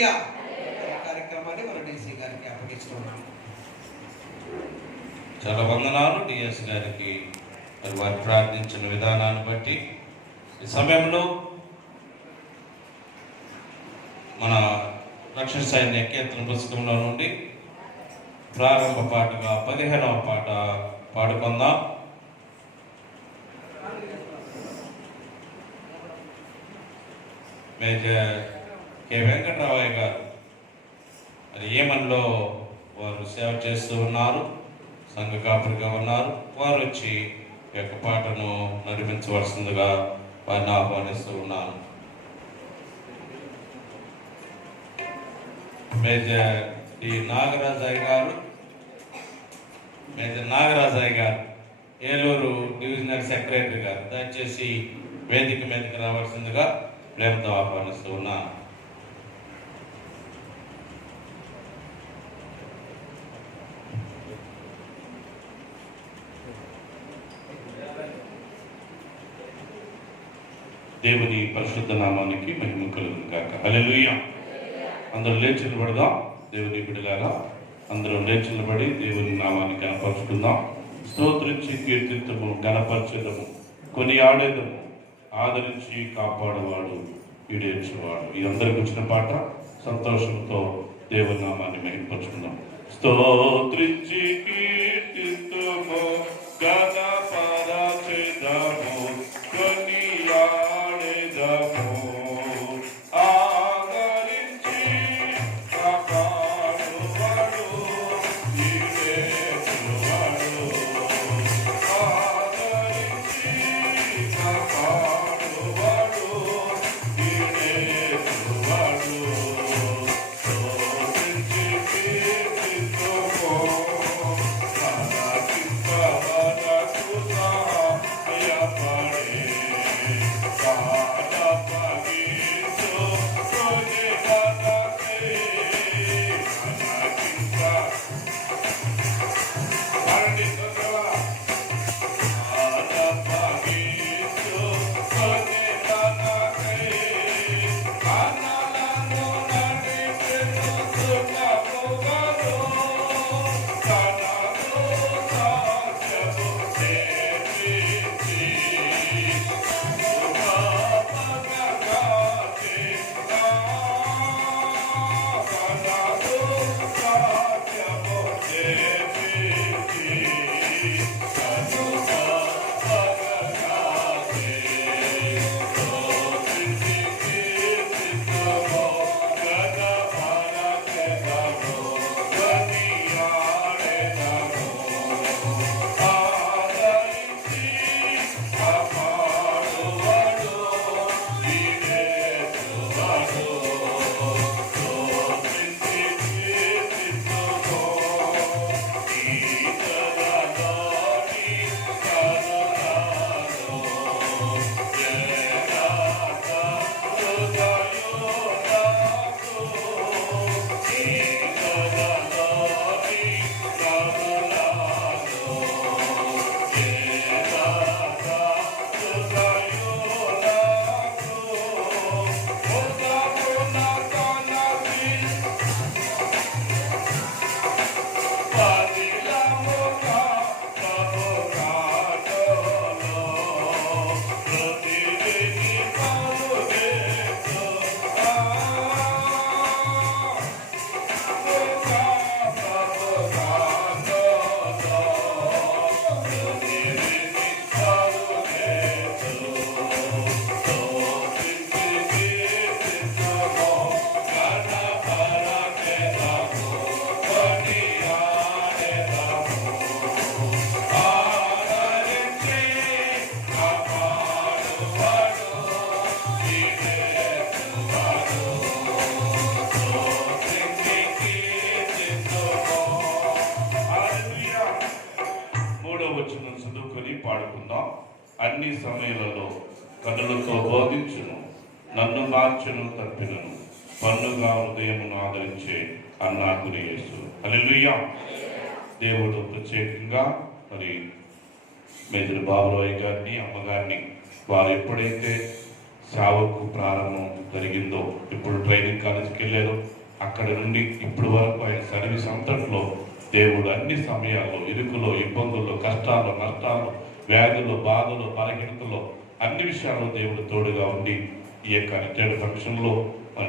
హల్లెలూయా. కార్యక్రమాన్ని మన డీసీ గారికి అప్పగిస్తున్నాం. చాలా వందనాలు డిఎస్ గారికి. మరి వారు ప్రార్థించిన విధానాన్ని బట్టి ఈ సమయంలో మన రక్షణ సైన్య కీర్తన పుస్తకంలో నుండి ప్రారంభ పాటగా 15వ పాట పాడుకుందాం. మేజర్ కె వెంకటరామయ్య గారు మరి ఏమన్లో వారు సేవ చేస్తూ ఉన్నారు, సంఘ కాపురిగా ఉన్నారు. వారు వచ్చి ఈ యొక్క పాటను నడిపించవలసిందిగా వారిని ఆహ్వానిస్తూ ఉన్నాను. మేజర్ టి నాగరాజయ్య గారు, మేజర్ నాగరాజయ్య గారు ఏలూరు డివిజనల్ సెక్రటరీ గారు దయచేసి వేదిక మీదకి రావాల్సిందిగా ప్రేమతో ఆహ్వానిస్తూ ఉన్నాను. దేవుని పరిశుద్ధ నామానికి మహిమ కలుగును గాక. హల్లెలూయా. అందరూ లేచి నిలబడదాం. దేవుని బిడ్డలారా అందరూ లేచి నిలబడి దేవుని నామాన్ని కనపరుచుకుందాం. స్తోత్రించి కీర్తించము, గణపరచదము, కొనియాడేదము, ఆదరించి కాపాడేవాడు, ఈడేర్చేవాడు. ఈ అందరికి వచ్చిన పాట సంతోషంతో దేవుని నామాన్ని మహిమపరుచుకుందాం. స్తోత్రించి కీర్తించము, గణపరచెదము, కొనియాడెదము, ఆదరించి కాపాడువాడు, ఈడేర్చువాడు. ఆదరించి కాపాడువాడు, ఈడేర్చువాడు. స్తోత్రించి కీర్తించుము, మనకింపవనకు సహాయపడే కాలపగిసు కొనివనకే. మనకింప మరణి తొందరగా కాలపగిసు కొనివనకే. కన్నలను నడిపెను సుఖముగను, కనను సాధ్యము చేర్చి పాడుకుందాం. అన్ని సమయాలలో కథలతో బోధించును, నన్ను మార్చును, తప్పినను పన్నుగా హృదయమును ఆదరించే అన్నాకుని యేసు. హల్లెలూయా. దేవుడు ప్రత్యేకంగా మరి మేజర్ బాబురాయ్ గారిని, అమ్మగారిని వారు ఎప్పుడైతే సేవకు ప్రారంభం జరిగిందో, ఇప్పుడు ట్రైనింగ్ కాలేజీకి వెళ్ళారో, అక్కడి నుండి ఇప్పటి వరకు ఆయన సర్వీస్ అంతట్లో దేవుడు అన్ని సమయాల్లో, ఇరుకులో, ఇబ్బందుల్లో, కష్టాల్లో, నష్టాల్లో, వ్యాధుల్లో, బాధలో, బలహీనతలో, అన్ని విషయాల్లో దేవుడు తోడుగా ఉండి ఈ యొక్క రిటైర్డ్ ఫంక్షన్లో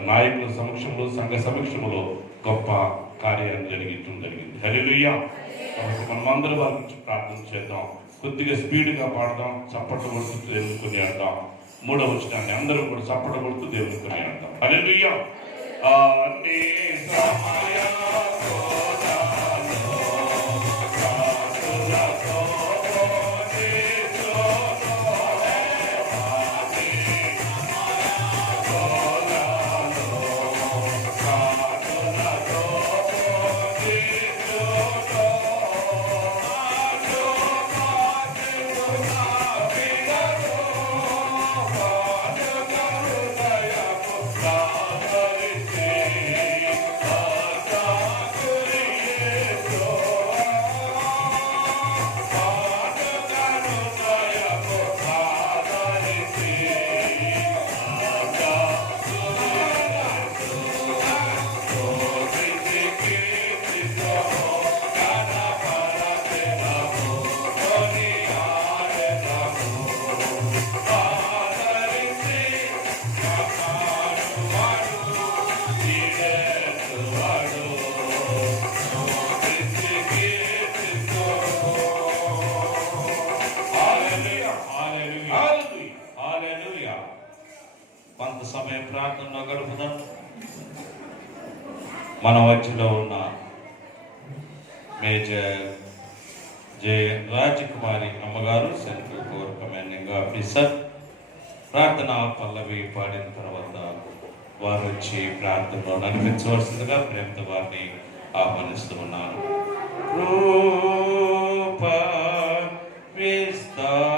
నాయకుల సమక్షంలో, సంఘ సమక్షంలో గొప్ప కార్యాలు జరిగింది. హల్లెలూయా. కాబట్టి మనమందరం వారి గురించి ప్రార్థన చేద్దాం. కొద్దిగా స్పీడ్గా పాడదాం, చప్పట్లు కొడుతూ దేవుని కొనియాడదాం. 3వ వచనాన్ని అందరూ కూడా చప్పట్లు కొడుతూ దేవుని కొనియాడదాం. హల్లెలూయా. అన్ని సమయాలలో కొంత సమయం ప్రార్థనలో గడుపుదాం. మన మధ్యలో ఉన్న మేజర్ జే రాజకుమారి అమ్మగారు, సెంట్రల్ కోర్ కమాండింగ్ ఆఫీసర్, ప్రార్థన పల్లవి పాడిన తర్వాత వారు వచ్చి ప్రార్థనలో నడిపించవలసిందిగా ప్రేమతో వారిని ఆహ్వానిస్తూ ఉన్నాను. రూప విస్తార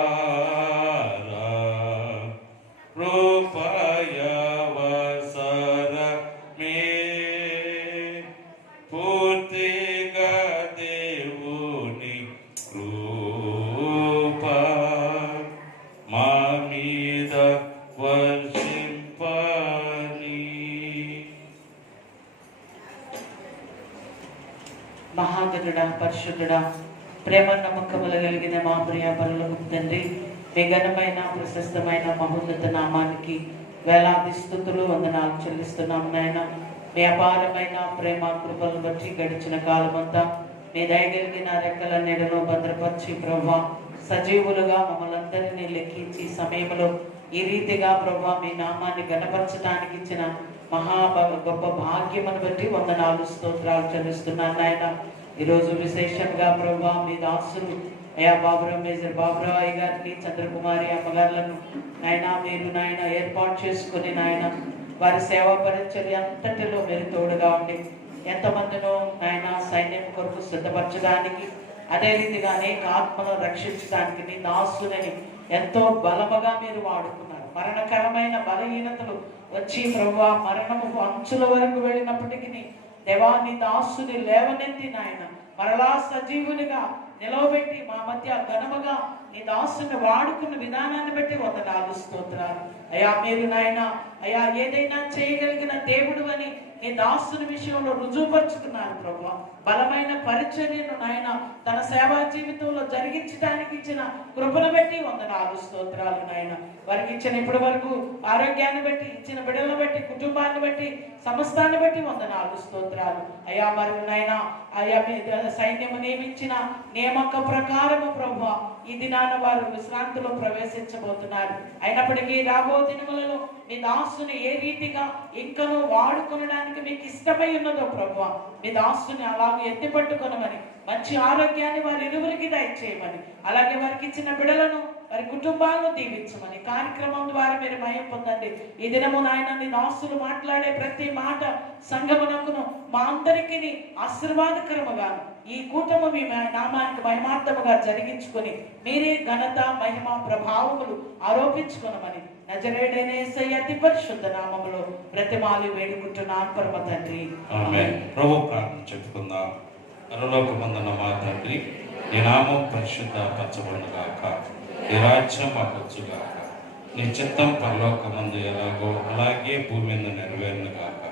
మహాగణుడా, పరిశుద్ధుడా, ప్రేమ నమ్మకములు కలిగిన మా ప్రియ పరలోకపు తండ్రి, మీ ఘనమైన ప్రశస్తమైన మహోన్నత నామానికి వేలాది స్తుతులు వందనాలు చెల్లిస్తున్నాం నాయన. మీ అపారమైన ప్రేమ కృపలను బట్టి గడిచిన కాలమంతా మీ దయగలిగిన రెక్కల నీడలో భద్రపరిచి ప్రభువా సజీవులుగా మమ్మల్ని అందరినీ లెక్కించి సమయంలో ఈ రీతిగా ప్రభువా మీ నామాన్ని గణపరచడానికి ఇచ్చిన గొప్ప భాగ్యమును బట్టి వందనాలు స్తోత్రాలు చెల్లిస్తున్నాను నాయన. ఈరోజు విశేషంగా ప్రభువా మీ దాసులు అయ్యా బాబురావు, మేజర్ బాబురావు అయ్య గారిని, చంద్రకుమారి అమ్మగారులను నాయన మీరు నాయన ఏర్పాటు చేసుకుని నాయన వారి సేవా పరిచర్య అంతటిలో మీరు తోడుగా ఉండి ఎంతమందినో నాయన సైన్యం కొరకు సిద్ధపరచడానికి, అదే రీతిగా అనేక ఆత్మను రక్షించడానికి మీ దాసులని ఎంతో బలముగా మీరు వాడుకున్నారు. మరణకరమైన బలహీనతలు వచ్చి ప్రభువా మరణము అంచుల వరకు వెళ్ళినప్పటికీ దేవాన్ని దాసుని లేవనెత్తి నాయన మరలా సజీవునిగా నిలవబెట్టి మా మధ్య ఘనముగా నీ దాసుని వాడుకున్న విధానాన్ని బట్టి వందనాలు స్తోత్రాలు. అయ్యా మీరు నాయన అయ్యా ఏదైనా చేయగలిగిన దేవుడు అని నీ దాసుని విషయంలో రుజువుపరుచుకున్నారు ప్రభువా. బలమైన పరిచర్యను నాయన తన సేవా జీవితంలో జరిగించడానికి ఇచ్చిన కృపను బట్టి వందనాలు స్తోత్రాలు నాయన. వారికి ఇచ్చిన ఇప్పటి వరకు ఆరోగ్యాన్ని బట్టి, ఇచ్చిన బిడ్డలను బట్టి, కుటుంబాన్ని బట్టి, సమస్తాన్ని బట్టి వందనాలు స్తోత్రాలు. అయ్యా మరి నాయన అయ్యా మీ సైన్యము నియమించిన నియామక ప్రకారము ప్రభువా ఈ దినాన వారు విశ్రాంతిలో ప్రవేశించబోతున్నారు. అయినప్పటికీ రాబో దినములలో మీ దాసుని ఏ రీతిగా ఇంకను వాడుకొనడానికి మీకు ఇష్టమై ఉన్నదో ప్రభువా మీ దాసుని అలాగే ఎత్తి పట్టుకొనమని, మంచి ఆరోగ్యాన్ని వారి ఇరువురికి దయచేయమని, అలాగే వారికి ఇచ్చిన బిడ్డలను వారి కుటుంబాలను దీవించమని, కార్యక్రమం ద్వారా మీరు మహిమ పొందండి. ఈ దినము నాయన నీ దాసులు మాట్లాడే ప్రతి మాట సంఘమునకును మా అందరికీ ఆశీర్వాదకరముగాను ఈ కూటము మీ నామానికి మహిమార్థముగా జరిగించుకొని మీరే ఘనత, మహిమ, ప్రభావములు ఆరోపించుకొనమని నజరేయుడైన యేసయ్య అతి పరిశుద్ధ నామములో బ్రతిమాలి వేడుకుంటున్నాను పరమ తండ్రి. ఆమేన్. ప్రభు ప్రార్థన చెప్పుకుందాం. పరలోకమందున్న మా తండ్రి, నీ నామం పరిశుద్ధ పరచబడును గాక, నీ రాజ్యం మాకొచ్చుగాక, నీ చిత్తం పరలోకమందు ఎలాగో అలాగే భూమి మీద నెరవేరును కాక.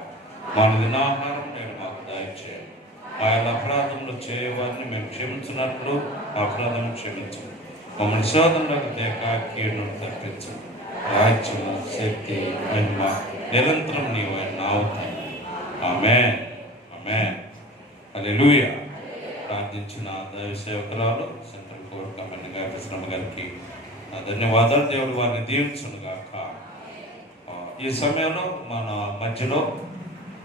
మా దినాహారం నేను మాకు దయచేయండి. ఆయన అపరాధములు చేయవారిని మేము క్షమించినట్లు అపరాధం క్షమించు. మమ్మల్ని శోధనలకు తేక కీడును తప్పించు. రాజ్యము, శక్తి, మహిమ నిరంతరం నీవు అవుతాయి. ఆమేన్, ఆమేన్, హల్లెలూయా. ప్రార్థించిన దైవ సేవకురాలు సెంట్రల్ కోర్ కమిటీ గారి శ్రమ గారికి ధన్యవాదాలు. దేవుడు వారిని దీవించును గాక. ఈ సమయంలో మన మధ్యలో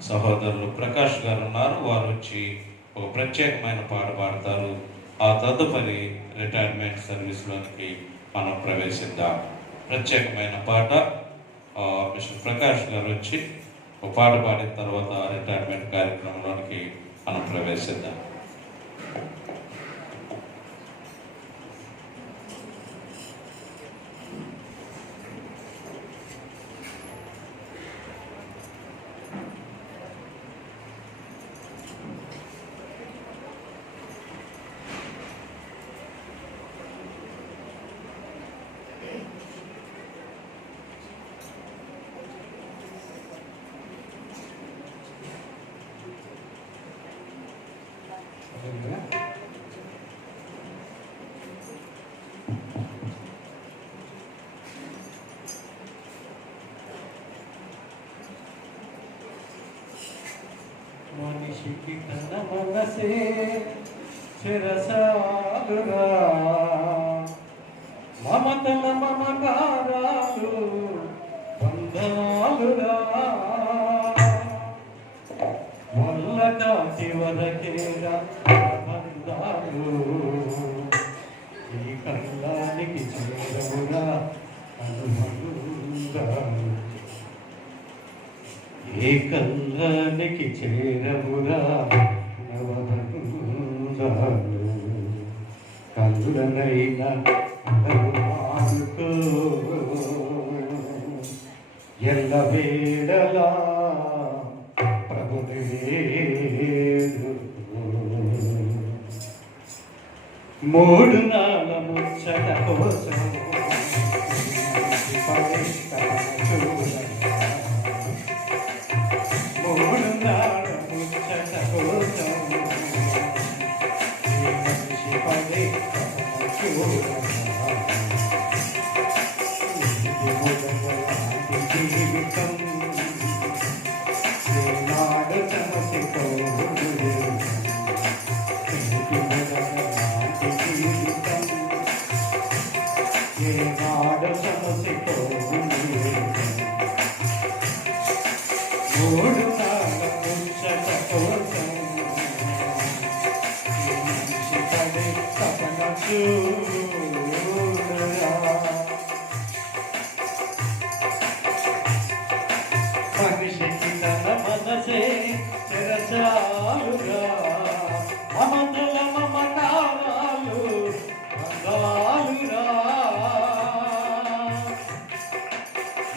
సహోదరులు ప్రకాష్ గారు ఉన్నారు. వారు వచ్చి ఒక ప్రత్యేకమైన పాట పాడతారు. ఆ తదుపరి రిటైర్మెంట్ సర్వీస్లోనికి మనం ప్రవేశిద్దాం. ప్రత్యేకమైన పాట మిస్టర్ ప్రకాష్ గారు వచ్చి ఒక పాట పాడిన తర్వాత రిటైర్మెంట్ కార్యక్రమంలోనికి మనం ప్రవేశిద్దాం. మనిషికి తన మనసే శిరసాలురా, మమతల మమకారాలు బంధాలురా, వల్ల కాటి వరకేరా బంధాలు ఈ కళ్ళానికి చేరవురా అనుబంధాలు. ఏ కళ్ళానికి చేరవురా నవబంధాలు. కళ్ళనైనా అనుకో ఎల్ల వేళలా ప్రభుని వేడు. మూడు నాల ముచ్చట కోసం మూడు నాల ముచ్చట కోసం మనిషి పడే జీవితం నాడు సమసిపోదు. జీవితం ఏనాడు సమసిపోదు. మూడు నాల ముచ్చట కోసం మనిషి పడే తపన చూడరా. మనిషికి తన మనసే చెరచాలుగా, మమతల మమకారాలు బంధాలురా.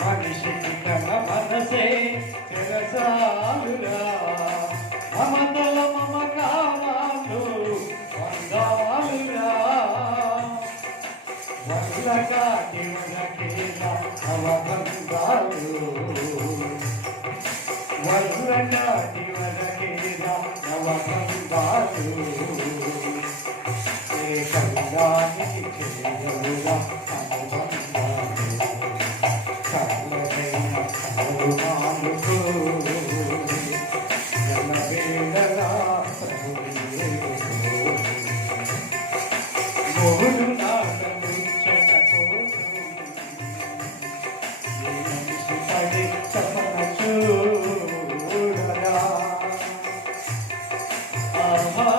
మనిషికి తన మనసే చెరచాలుగా, మమతల మమకారాలు బంధాలురా. వల్లకాటి వరకేలా అవబంధాలు, వల్లకాటి వరకేలా అవబంధాలు. ఏ కళ్ళానికి చేరవురా అనుబంధాలు. కళ్ళనైన కరుణాలుకో ఎల్ల వేళలా ప్రభుని వేడుకో. మూడు నాల ముచ్చట కోసం ఈ మనిషి పడే తపన చూడరా. ఆహా,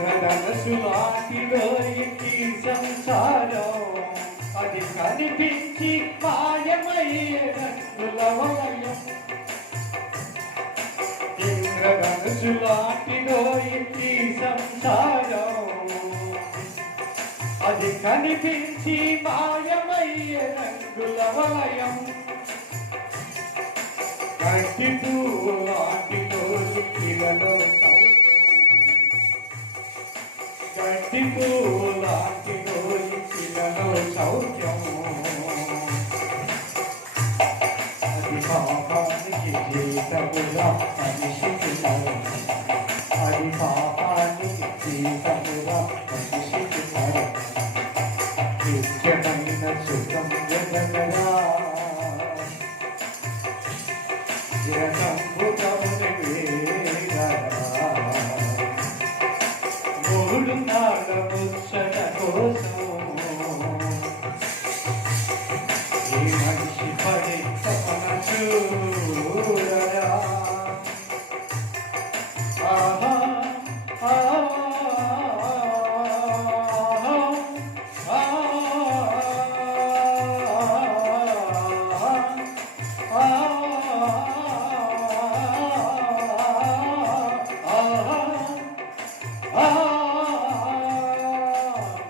ఇంద్రధనసు లాంటిలో ఇంటి సంసారం అది కనిపించి మాయమయ్యే రంగుల వలయం ఇంద్రధనసు లాంటిలో ఇంటి సంసారం అది కనిపించి మాయమయ్యే రంగుల వలయం గట్టి పువ్వు లాంటిలో ఇళ్ళలో గట్టి పువ్వు లాంటిలో ఇళ్ళలో సౌఖ్యం అది పాపానికి జీతముగా మనిషికి మరణం అది పాపానికి జీతముగా మనిషికి మరణం నిత్యమైన సుఖం జగనరా మూడు నాళ్ళ ముచ్చట కోసం ఈ మనిషి పడి తపన చూడరా ఆహా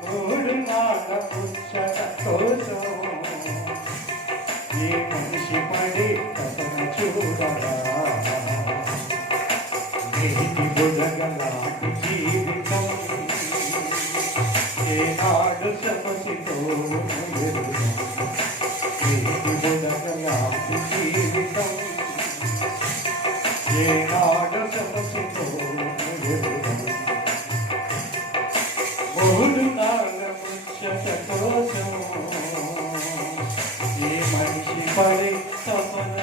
మూడు నాళ్ళ ముచ్చట కోసం ఈ మనిషి పడి తపన చూడరా నీటి బుడగలాంటి జీవితం ఏనాడు సమసితో నీటి బుడగలాంటి జీవితం ఏనాడు సమసితో మూడు నాళ్ళ ముచ్చట కోసం ఈ మనిషి పడి తపన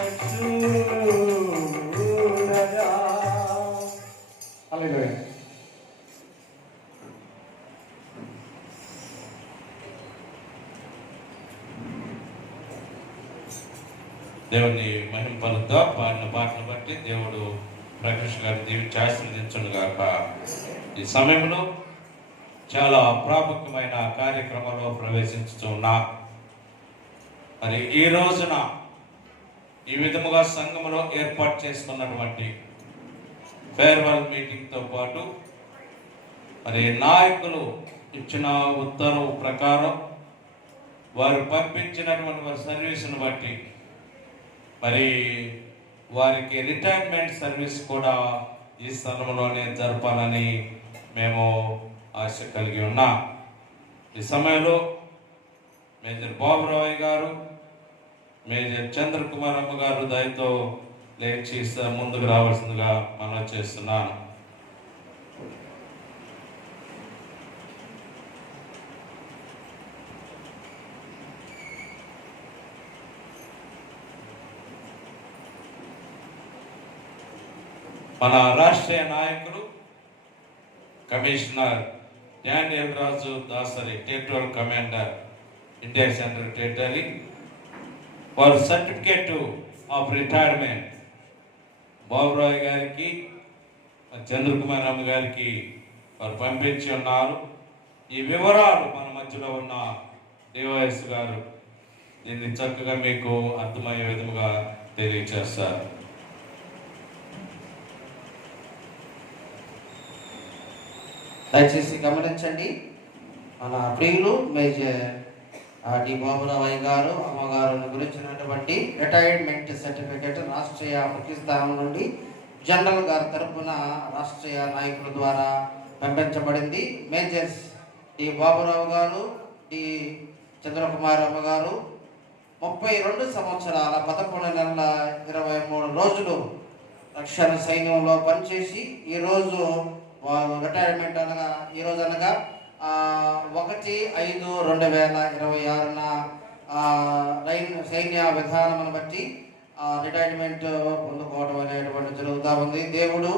చూడరా. హల్లెలూయా. దేవుని మహింపలుద్దా పాడిన పాటను బట్టి దేవుడు ప్రకాష్ గారిని దీవించి ఆశీర్వదించును గాక. ఈ సమయంలో చాలా ప్రాముఖ్యమైన కార్యక్రమంలో ప్రవేశించుతున్నా. మరి ఈ రోజున ఈ విధముగా సంఘములో ఏర్పాటు చేసుకున్నటువంటి ఫేర్వెల్ మీటింగ్తో పాటు మరి నాయకులు ఇచ్చిన ఉత్తర్వు ప్రకారం వారు పంపించినటువంటి వారి సర్వీస్ను బట్టి మరి వారికి రిటైర్మెంట్ సర్వీస్ కూడా ఈ స్థలంలోనే జరపాలని మేము ఆశ కలిగి ఉన్నాం. ఈ సమయంలో మేజర్ బాబురావు గారు, మేజర్ చంద్రకుమార్ అమ్మ గారు దయతో లేచి ముందుకు రావాల్సిందిగా మనం చేస్తున్నాను. మన రాష్ట్రీయ నాయకులు commissioner Daniel Raju Dasari, territorial commander India central territory, వారు సర్టిఫికేట్ ఆఫ్ రిటైర్మెంట్ బాబురావు గారికి, చంద్రకుమార్ అమ్మ గారికి వారు పంపించి ఉన్నారు. ఈ వివరాలు మన మధ్యలో ఉన్న డివైఎస్ గారు దీన్ని చక్కగా మీకు అర్థమయ్యే విధముగా తెలియచేస్తారు. దయచేసి గమనించండి. మన ప్రియులు మేజర్ డి బాబురావు గారు అమ్మగారు గురించినటువంటి రిటైర్మెంట్ సర్టిఫికేట్ రాష్ట్రీయ ముఖ్య స్థానం నుండి జనరల్ గారి తరఫున రాష్ట్రీయ నాయకుల ద్వారా పంపించబడింది. మేజర్స్ డి బాబురావు గారు, డి చంద్రకుమార్ అమ్మ గారు 32 సంవత్సరాల 11 నెలల 23 రోజులు రక్షణ సైన్యంలో పనిచేసి ఈరోజు వారు రిటైర్మెంట్ అనగా ఈరోజు అనగా 1/5/2026న సైన్య విధానమును బట్టి రిటైర్మెంట్ పొందుకోవడం అనేటువంటి జరుగుతూ ఉంది. దేవుడు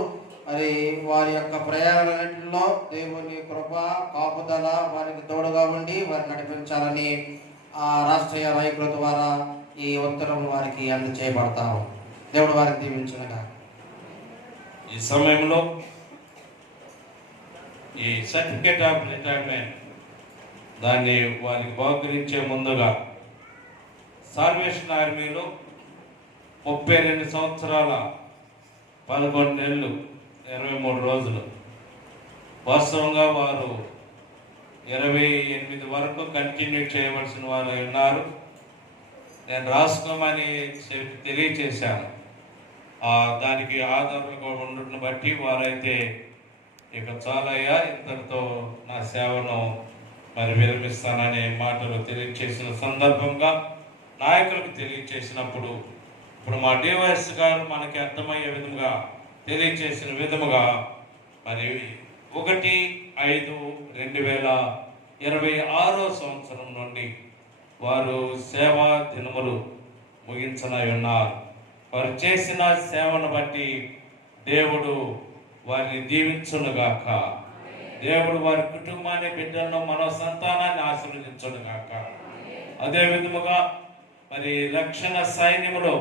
మరి వారి యొక్క ప్రయాణాలన్నింటిలో దేవుని కృప కాపుదల వారికి తోడుగా ఉండి వారిని నడిపించాలని రాష్ట్రీయ నాయకుల ద్వారా ఈ ఉత్తరం వారికి అందజేయబడతాము. దేవుడు వారిని దీవించునుగా. ఈ సమయంలో ఈ సర్టిఫికేట్ ఆఫ్ రిటైర్మెంట్ దాన్ని వారికి బహుకరించే ముందుగా సాల్వేషన్ ఆర్మీలో 32 సంవత్సరాల 11 నెలలు 23 రోజులు వాస్తవంగా వారు 28 వరకు కంటిన్యూ చేయవలసిన వారు ఉన్నారు. నేను రాసుకోమని తెలియచేశాను. దానికి ఆధారాలు ఉండటం బట్టి వారైతే ఇక చాలయ్యా, ఇంతటితో నా సేవను మరి విరమిస్తాననే మాటలు తెలియచేసిన సందర్భంగా నాయకులకు తెలియచేసినప్పుడు ఇప్పుడు మా డివైఎస్ గారు మనకి అర్థమయ్యే విధంగా తెలియచేసిన విధముగా మరి 1/5/2026 సంవత్సరం నుండి వారు సేవా దినములు ముగించనై ఉన్నారు. వారు చేసిన సేవను బట్టి దేవుడు వారిని దీవించునుగాక. దేవుడు వారి కుటుంబాన్ని, బిడ్డలను, మన సంతానాన్ని ఆశీర్వదించునుగాక. అదే విధముగా మరి రక్షణ సైన్యములో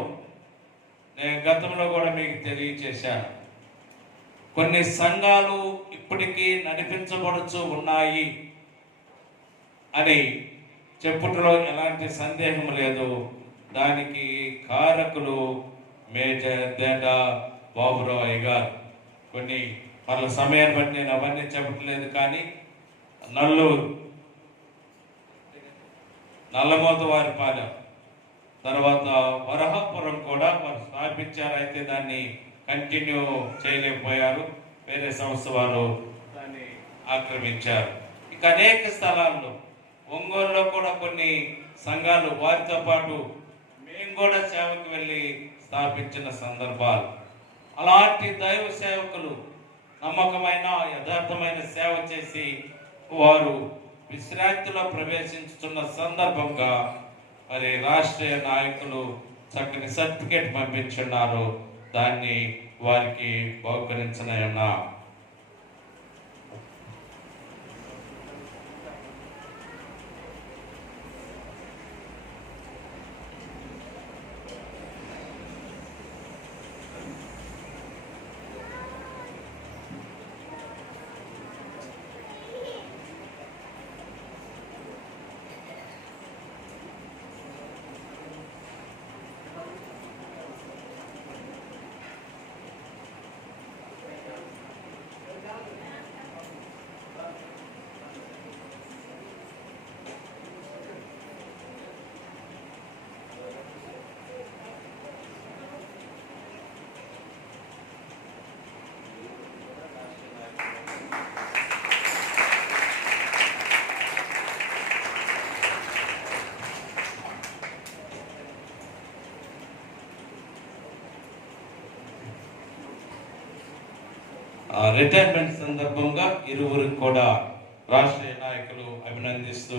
నేను గతంలో కూడా మీకు తెలియచేశాను. కొన్ని సంఘాలు ఇప్పటికీ నడిపించబడుచు ఉన్నాయి అని చెప్పుటలో ఎలాంటి సందేహం లేదు. దానికి కారకులు మేజర్ దేటా బాబురావు గారు. కొన్ని వాళ్ళ సమయాన్ని బట్టి నేను అవన్నీ చెప్పట్లేదు, కానీ నల్లూరు, నల్లమోతవారిపాలెం, తర్వాత వరహాపురం కూడా వారు స్థాపించారు. అయితే దాన్ని కంటిన్యూ చేయలేకపోయారు. వేరే సంస్థ వారు దాన్ని ఆక్రమించారు. ఇక అనేక స్థలాల్లో, ఒంగోలులో కూడా కొన్ని సంఘాలు వారితో పాటు మేము కూడా సేవకు వెళ్ళి స్థాపించిన సందర్భాలు. అలాంటి దైవ సేవకులు నమ్మకమైన యథార్థమైన సేవ చేసి వారు విశ్రాంతిలో ప్రవేశించుతున్న సందర్భంగా మరి రాష్ట్రీయ నాయకులు చక్కని సర్టిఫికేట్ పంపించున్నారు. దాన్ని వారికి బహుకరించనన్నా. రిటైర్మెంట్ సందర్భంగా ఇరువురికి కూడా రాష్ట్రీయ నాయకులు అభినందిస్తూ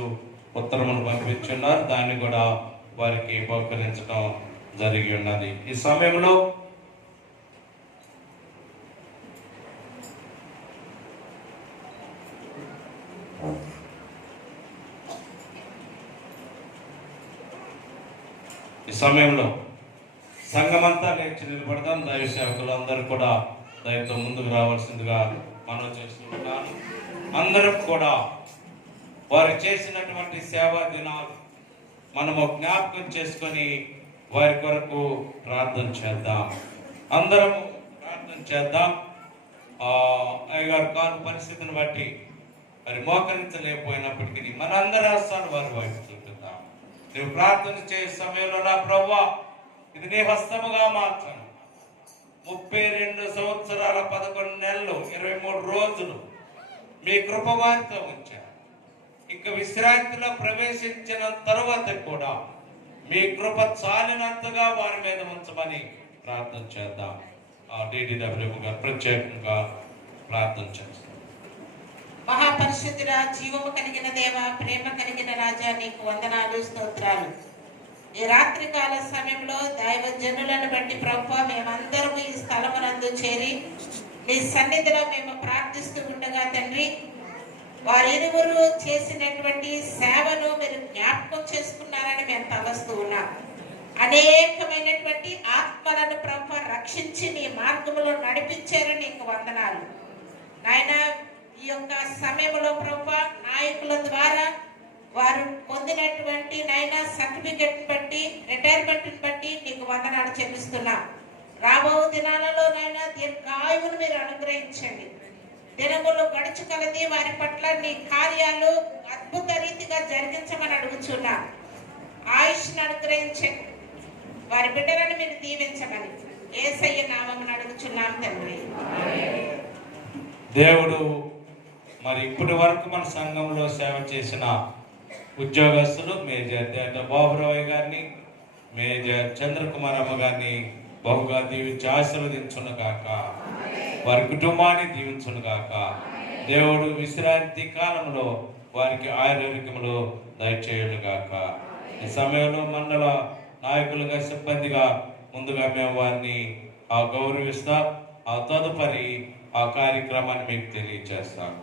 ఉత్తరమును పంపించున్నారు. దాన్ని కూడా వారికి బహుకరించడం జరిగి ఉన్నది. ఈ సమయంలో సంఘమంతా లేచి నిలబడదాం. దైవ సేవకులు అందరూ కూడా దయతో ముందుకు రావాల్సిందిగా మనం చేస్తున్నాను. అందరం కూడా వారు చేసినటువంటి సేవా దినాలు మనము జ్ఞాపకం చేసుకొని వారి కొరకు ప్రార్థన చేద్దాం. అందరం ప్రార్థన చేద్దాం. అయ్యగారు కాలు పరిస్థితిని బట్టి మరి మోకరించలేకపోయినప్పటికీ మనందరి హస్తాలు వారి వైపు చూపుతాం. నువ్వు ప్రార్థన చేసే సమయంలో నా ప్రభువా, ఇది నీ హస్తముగా మార్చను. 32 సంవత్సరాల 11 నెలలు 23 రోజులు మీ కృప వారితో ఉంచారు. ఇంకా విశ్రాంతిలో ప్రవేశించిన తరువాత కూడా మీ కృప చాలినంతగా వారి మీద ఉంచమని ప్రార్థన చేద్దాం. DDW గారు ప్రత్యేకంగా ప్రార్థన చేస్తాం. మహాపరిశుద్ధుడా, జీవము కలిగిన దేవ, ప్రేమ కలిగిన రాజా, నీకు వందనాలు, స్తోత్రాలు. ఈ రాత్రి కాల సమయంలో దైవజనులను బట్టి ప్రభువా, మేమందరం ఈ స్థలమునందు చేరి నీ సన్నిధిలో మేము ప్రార్థిస్తూ ఉండగా తండ్రి, వారిరువురు చేసినటువంటి సేవను మీరు జ్ఞాపకం చేసుకున్నారని మేము తలస్తూ ఉన్నాం. అనేకమైనటువంటి ఆత్మలను ప్రభువా రక్షించి నీ మార్గములో నడిపించారు. నీకు వందనాలు నాయన. ఈ యొక్క సమయంలో ప్రభా నాయకుల ద్వారా వారు పొందినటువంటి నైనా సర్టిఫికెట్ బట్టి రిటైర్మెంట్ బట్టి నీకు వందనాలు చెల్లిస్తున్నాం. రాబో దినాలలో నైనా దీర్ఘాయువును మీరు అనుగ్రహించండి. దినములు గడుచు కలది వారి పట్ల నీ కార్యాలు అద్భుత రీతిగా జరిగించమని అడుగుచున్నాం. ఆయుష్ను అనుగ్రహించండి. వారి బిడ్డలను మీరు దీవించమని యేసయ్య నామమున అడుగుచున్నాం తండ్రి. దేవుడు మరి ఇప్పటి వరకు మన సంఘంలో సేవ చేసిన ఉద్యోగస్తులు మేజర్ దేట బాబురావు గారిని, మేజర్ చంద్రకుమార్ అమ్మ గారిని బహుగా దీవించి ఆశీర్వదించును గాక. వారి కుటుంబాన్ని దీవించును గాక. దేవుడు విశ్రాంతి కాలంలో వారికి ఆరోగ్యములు దయచేయును గాక. ఈ సమయంలో మండల నాయకులుగా సిబ్బందిగా ముందుగా మేము వారిని గౌరవిస్తాం. ఆ తదుపరి ఆ కార్యక్రమాన్ని మీకు తెలియజేస్తాం.